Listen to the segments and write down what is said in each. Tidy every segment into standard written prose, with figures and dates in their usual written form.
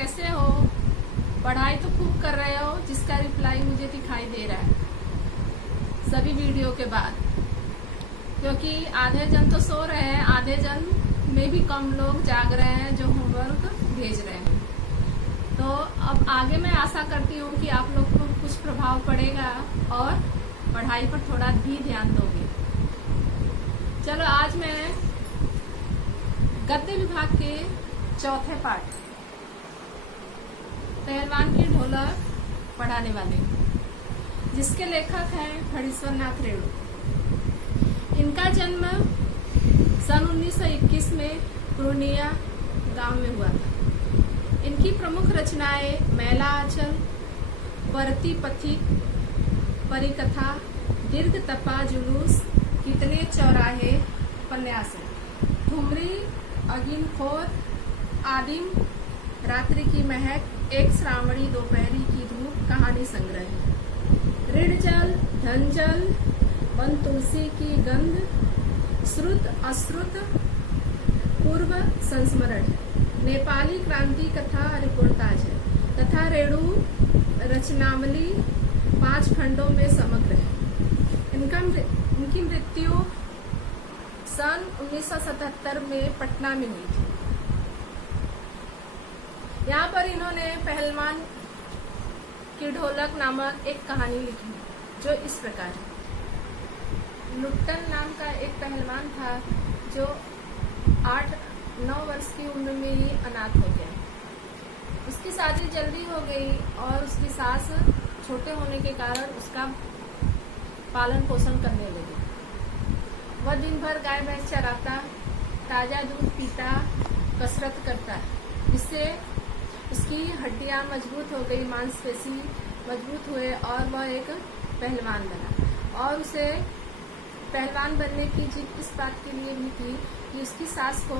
कैसे हो? पढ़ाई तो खूब कर रहे हो, जिसका रिप्लाई मुझे दिखाई दे रहा है सभी वीडियो के बाद, क्योंकि आधे जन तो सो रहे हैं, आधे जन में भी कम लोग जाग रहे हैं जो होमवर्क भेज रहे हैं। तो अब आगे मैं आशा करती हूँ कि आप लोग को कुछ प्रभाव पड़ेगा और पढ़ाई पर थोड़ा भी ध्यान दोगे। चलो आज मैं गद्य विभाग के चौथे पाठ पहलवान की ढोलक पढ़ाने वाले, जिसके लेखक हैं फणीश्वर नाथ रेणु। इनका जन्म सन 1921 में पूर्णिया गांव में हुआ था। इनकी प्रमुख रचनाएं मैला आंचल, परती पथिक, परिकथा, दीर्घ तपा जुलूस, कितने चौराहे उपन्यास है। ठुमरी, अगिन खोर, आदिम, रात्रि की महक, एक श्रावणी दोपहरी की धूप कहानी संग्रह, ऋण जल, धन जल, वन तुलसी की गंध, श्रुत अश्रुत, पूर्व संस्मरण, नेपाली क्रांति कथा रिपोर्टाज है तथा रेणु रचनावली 5 खंडों में समग्र है। इनकी मृत्यु सन 1977 में पटना में हुई थी। यहाँ पर इन्होंने पहलवान की ढोलक नामक एक कहानी लिखी जो इस प्रकार है। लुट्टन नाम का एक पहलवान था जो 8-9 वर्ष की उम्र में ही अनाथ हो गया। उसकी शादी जल्दी हो गई और उसकी सास छोटे होने के कारण उसका पालन पोषण करने लगी। वह दिन भर गाय भैंस चराता, ताजा दूध पीता, कसरत करता, जिससे उसकी हड्डियां मजबूत हो गई, मांसपेशी मजबूत हुए और वह एक पहलवान बना। और उसे पहलवान बनने की जिद इस बात के लिए भी थी कि उसकी सास को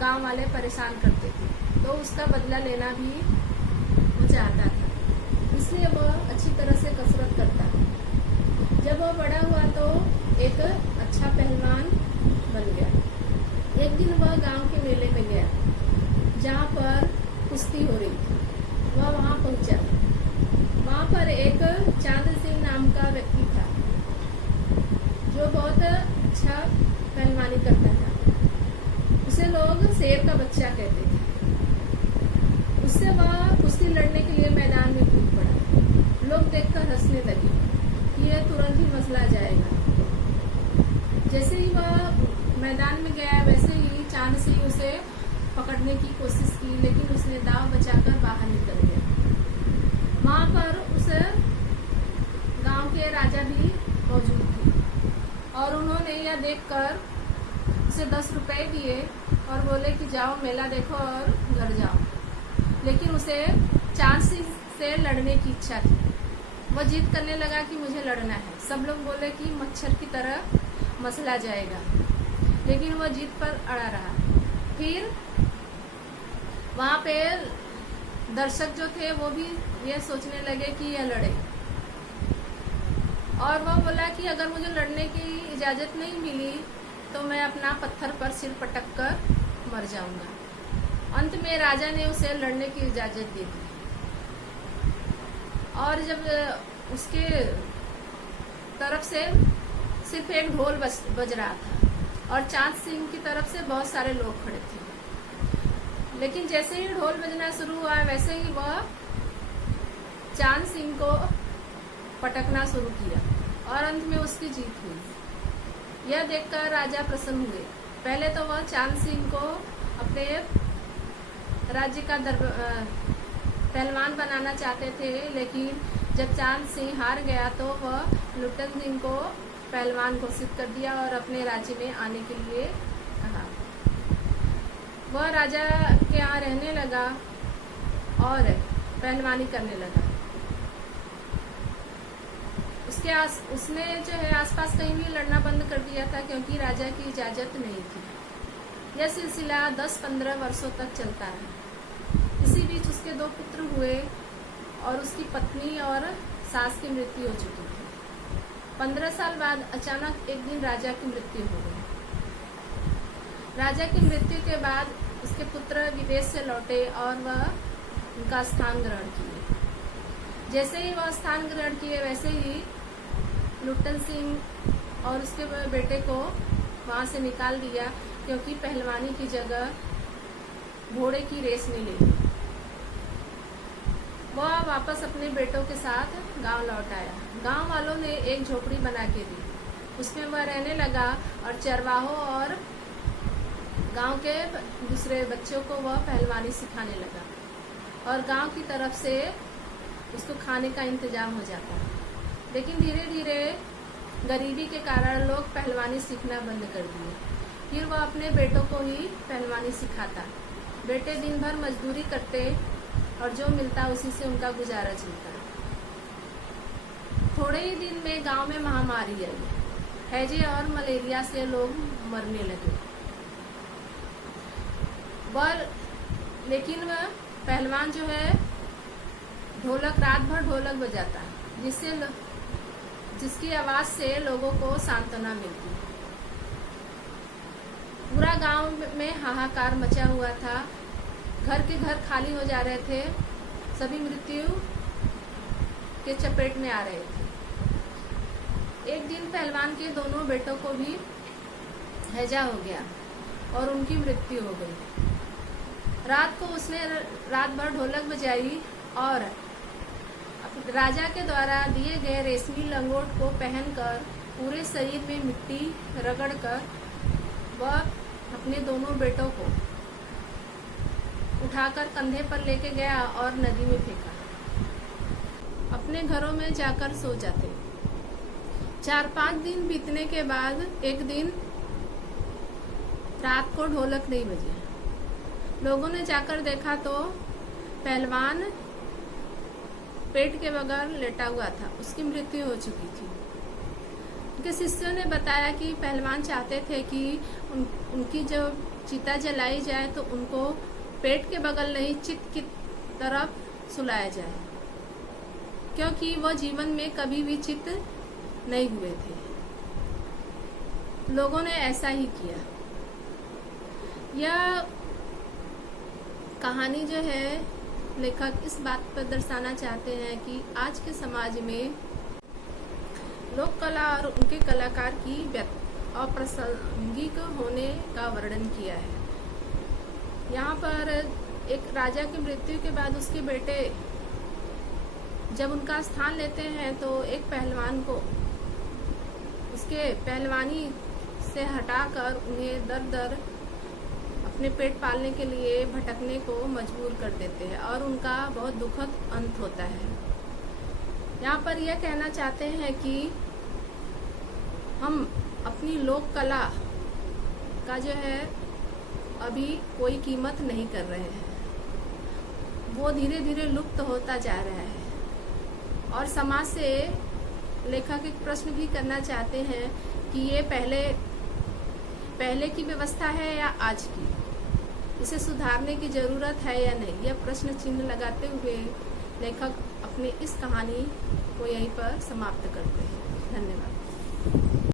गांव वाले परेशान करते थे, तो उसका बदला लेना भी वो चाहता था, इसलिए वह अच्छी तरह से कसरत करता। जब वह बड़ा हुआ तो एक अच्छा पहलवान बन गया। एक दिन वह गांव के मेले में गया जहां पर कुश्ती हो रही थी। वह वहां पहुंचा। वहां पर एक चांद सिंह नाम का व्यक्ति था जो बहुत अच्छा पहलवानी करता था। उसे लोग शेर का बच्चा कहते थे। उससे वह कुश्ती लड़ने के लिए मैदान में कूद पड़ा। लोग देखकर हंसने लगे कि यह तुरंत ही मसला जाएगा। जैसे ही वह मैदान में गया वैसे ही चांद सिंह उसे पकड़ने की कोशिश की, लेकिन उसने दाव बचाकर बाहर निकल गया। वहां पर उस गांव के राजा भी मौजूद थे और उन्होंने यह देखकर उसे 10 रुपए दिए और बोले कि जाओ मेला देखो और घर जाओ। लेकिन उसे चांद सिंह से लड़ने की इच्छा थी। वह जिद करने लगा कि मुझे लड़ना है। सब लोग बोले कि मच्छर की तरह मसला जाएगा, लेकिन वह जिद पर अड़ा रहा। फिर वहां पे दर्शक जो थे वो भी ये सोचने लगे कि यह लड़े, और वह बोला कि अगर मुझे लड़ने की इजाजत नहीं मिली तो मैं अपना पत्थर पर सिर पटक कर मर जाऊंगा। अंत में राजा ने उसे लड़ने की इजाजत दे दी। और जब उसके तरफ से सिर्फ एक ढोल बज रहा था और चांद सिंह की तरफ से बहुत सारे लोग खड़े थे, लेकिन जैसे ही ढोल बजना शुरू हुआ वैसे ही वह चांद सिंह को पटकना शुरू किया और अंत में उसकी जीत हुई। यह देखकर राजा प्रसन्न हुए। पहले तो वह चांद सिंह को अपने राज्य का पहलवान बनाना चाहते थे, लेकिन जब चांद सिंह हार गया तो वह लुट्टन सिंह को पहलवान घोषित कर दिया और अपने राज्य में आने के लिए कहा। वह राजा के यहाँ रहने लगा और पहलवानी करने लगा। उसने जो है आसपास कहीं भी लड़ना बंद कर दिया था, क्योंकि राजा की इजाजत नहीं थी। यह सिलसिला 10-15 वर्षों तक चलता है। इसी बीच उसके 2 पुत्र हुए और उसकी पत्नी और सास की मृत्यु हो चुकी थी। 15 साल बाद अचानक एक दिन राजा की मृत्यु हो गई। राजा की मृत्यु के बाद उसके पुत्र विदेश से लौटे और वह उनका स्थान ग्रहण किए। जैसे ही वह स्थान ग्रहण किए वैसे ही लुट्टन सिंह और उसके बेटे को वहाँ से निकाल दिया, क्योंकि पहलवानी की जगह घोड़े की रेस में ले ली। वह वापस अपने बेटों के साथ गांव लौट आया। गांव वालों ने एक झोपड़ी बना के दी, उसमें वह रहने लगा और चरवाहों और गांव के दूसरे बच्चों को वह पहलवानी सिखाने लगा और गांव की तरफ से उसको खाने का इंतजाम हो जाता। लेकिन धीरे धीरे गरीबी के कारण लोग पहलवानी सीखना बंद कर दिए। फिर वह अपने बेटों को ही पहलवानी सिखाता। बेटे दिन भर मजदूरी करते और जो मिलता उसी से उनका गुजारा चलता। थोड़े ही दिन में गांव में महामारी आई। हैजे और मलेरिया से लोग मरने लगे। लेकिन वह पहलवान जो है ढोलक, रात भर ढोलक बजाता, जिसकी आवाज से लोगों को सांत्वना मिलती। पूरा गांव में हाहाकार मचा हुआ था। घर के घर खाली हो जा रहे थे, सभी मृत्यु के चपेट में आ रहे थे। एक दिन पहलवान के दोनों बेटों को भी हैजा हो गया और उनकी मृत्यु हो गई। रात को उसने रात भर ढोलक बजाई और राजा के द्वारा दिए गए रेशमी लंगोट को पहनकर पूरे शरीर में मिट्टी रगड़कर वह अपने दोनों बेटों को उठाकर कंधे पर लेके गया और नदी में फेंका। अपने घरों में जाकर सो जाते। 4-5 दिन बीतने के बाद एक दिन रात को ढोलक नहीं बजी। लोगों ने जाकर देखा तो पहलवान पेट के बगैर लेटा हुआ था, उसकी मृत्यु हो चुकी थी। उनके शिष्यों ने बताया कि पहलवान चाहते थे कि उनकी जब चिता जलाई जाए तो उनको पेट के बगल नहीं चित की तरफ सुलाया जाए, क्योंकि वह जीवन में कभी भी चित नहीं हुए थे। लोगों ने ऐसा ही किया। यह कहानी जो है लेखक इस बात पर दर्शाना चाहते हैं कि आज के समाज में लोक कला और उनके कलाकार की अप्रासंगिक होने का वर्णन किया है। यहाँ पर एक राजा की मृत्यु के बाद उसके बेटे जब उनका स्थान लेते हैं तो एक पहलवान को उसके पहलवानी से हटाकर उन्हें दर दर अपने पेट पालने के लिए भटकने को मजबूर कर देते हैं और उनका बहुत दुखद अंत होता है। यहाँ पर यह कहना चाहते हैं कि हम अपनी लोक कला का जो है अभी कोई कीमत नहीं कर रहे हैं। वो धीरे धीरे लुप्त होता जा रहा है और समाज से लेखक एक प्रश्न भी करना चाहते हैं कि ये पहले की व्यवस्था है या आज की, इसे सुधारने की जरूरत है या नहीं। यह प्रश्न चिन्ह लगाते हुए लेखक अपनी इस कहानी को यहीं पर समाप्त करते हैं। धन्यवाद।